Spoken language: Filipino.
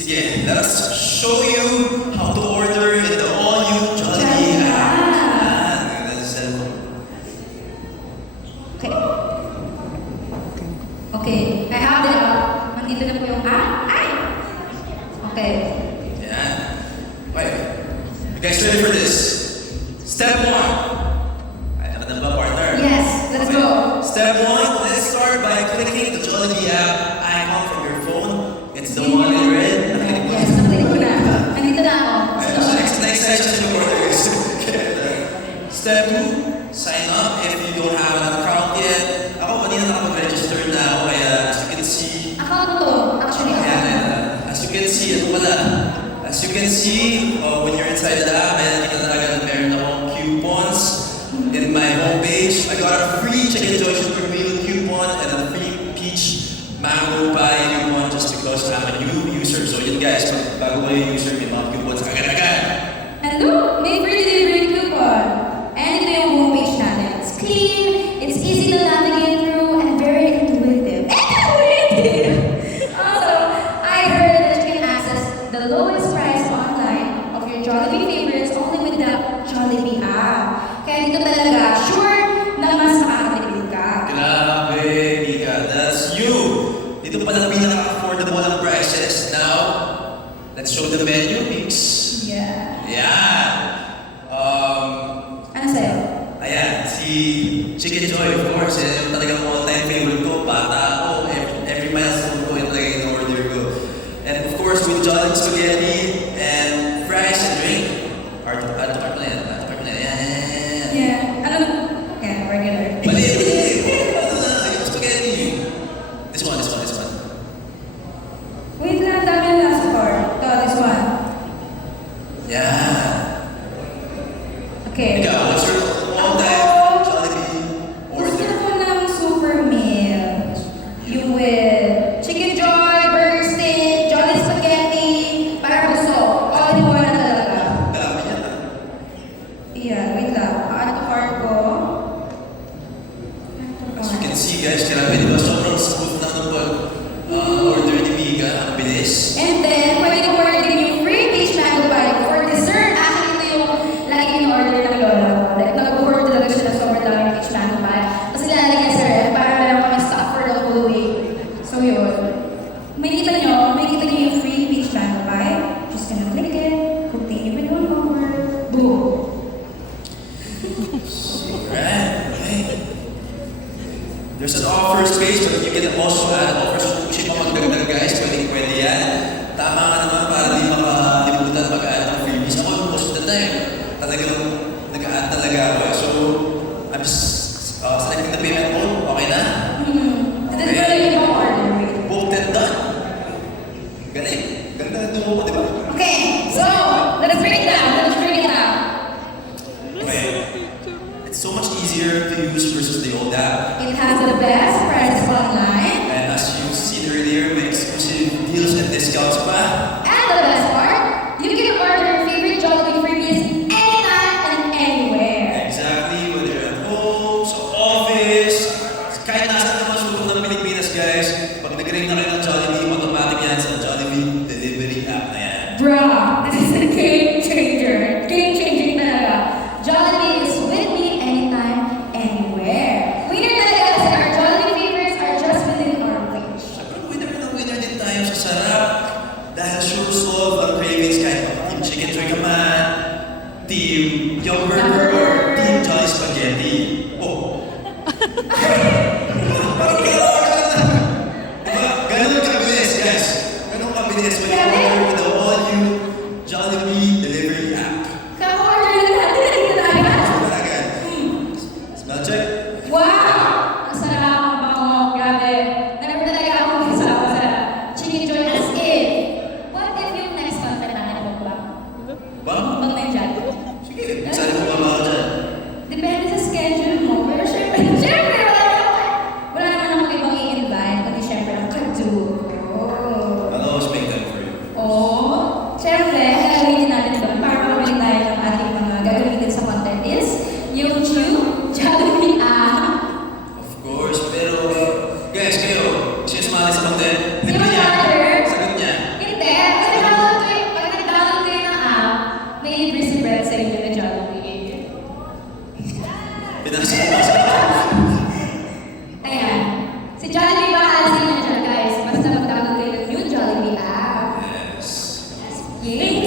Sige, let us show you how to order in the all-new Jollibee app. That's simple. Okay. Okay, I have the app. Nandito na po yung app. Ay! Okay. Yeah. Wait. You guys ready for this? Step 1. Ay, ano na ba, partner? Yes, let's go. Step 1, let's start by clicking the Jollibee app icon from your phone. It's the one in red. Yes, nakita ko na. Nandito na ako. So next section of order is Step 2, sign up if you don't have an account yet. Ako, kanina nakapag-register na ako, kaya as you can see, Account mo to. Actually, as you can see, ano pala? As you can see, when you're inside the app, ayan, kita na agad meron akong coupons in my homepage. I got a free Chicken Joy Super Meal coupon and a free peach mango pie coupon just because I'm a new user. So yun guys, pag bago kayo user, may mga coupons agad-agad. and look, may free delivery coupon. And ito yung homepage natin. It's clean, it's easy to navigate through, and very intuitive. Also, I heard that you can access the lowest price online of your Jollibee favorites only with the Jollibee app. Kaya dito talaga, sure na mas makakatipid ka. Grabe, Mika, that's you! Dito pala pinaka-affordable ang prices. Now, let's show the menu mix. Yeah. Ayan. Ano sa'yo? Ayan, si Chicken Joy, of course. Yan yung talagang all-time favorite ko. Bata ako. Every milestone ko, yung talaga yung order ko. And of course, with Jollibee spaghetti and fries and drink. Part na yan. Yan. Yeah. Ano? Yeah, regular. Mali! Ano na? Yung spaghetti. This one. Wait lang, dami na last part. Ito, this one. Yeah. Okay. Ikaw, what's your all-time Jollibee Gusto order? ko ng super meal. Yung with chicken joy, burger steak, jolly spaghetti, para gusto. All in one na talaga. Dami yan. Yeah, wait lang. Add to cart ko. As you can see guys, grabe diba? Sobrang smooth na ng pag-order ni Mika. Ang bilis. And then, pwede ko order din yung free peach mango pie for dessert. Actually, ito yung lagi yung order ng lola ko. Like, nag-order talaga siya ng sobrang daming peach mango pie. Tapos nilalagay niya sa ref para meron kami stock for the whole week. So yun. May kita niyo yung free peach mango pie. Just gonna click it, continue with one offer, boom. Alright, okay. There's an offer space, but you can also add offers kung siya magdagdag guys. Pwede yan. Tama ka naman para di makalimutan mag-add ng freebies. Ako, most of the time, talagang nag-add talaga ako. So, I'm just selecting the payment mode. Okay na? This is really yung order. Booked and done. Galing. Ganda na tungo mo, di ba? Okay, so, let's break it down. Okay. It's so much easier to use versus the old app. It has the best prices online. And as you've seen earlier, may exclusive deals and discounts pa. And the best part, you can order your favorite Jollibee freebies anytime and anywhere. Exactly, whether you're at home, sa office, kahit nasa naman sulok ng Pilipinas guys, pag nag-ring na kayo ng Jollibee, automatic yan sa Jollibee delivery app na yan. Bruh, this is a game changer. Game changing talaga. Jollibee is with me anytime, anywhere. Winner talaga kasi our Jollibee favorites are just within our reach. Siyempre, winner din tayo sa sarap. Dahil sure solve ang cravings kahit pa Team Chicken Joy ka man, Team Young Burger, or Team Jolly Spaghetti. Oh. Parang kailangan na. Diba? Ganun kabilis, guys. Ganun kabilis when you order with the all-new Jollibee delivery app. Kaka-order na natin, nandito na agad. Agad. Smell check. Wow! Ang sarap, ang bango, grabe. Never talaga ako makasama sa Chicken Joy as in. What if you Yay!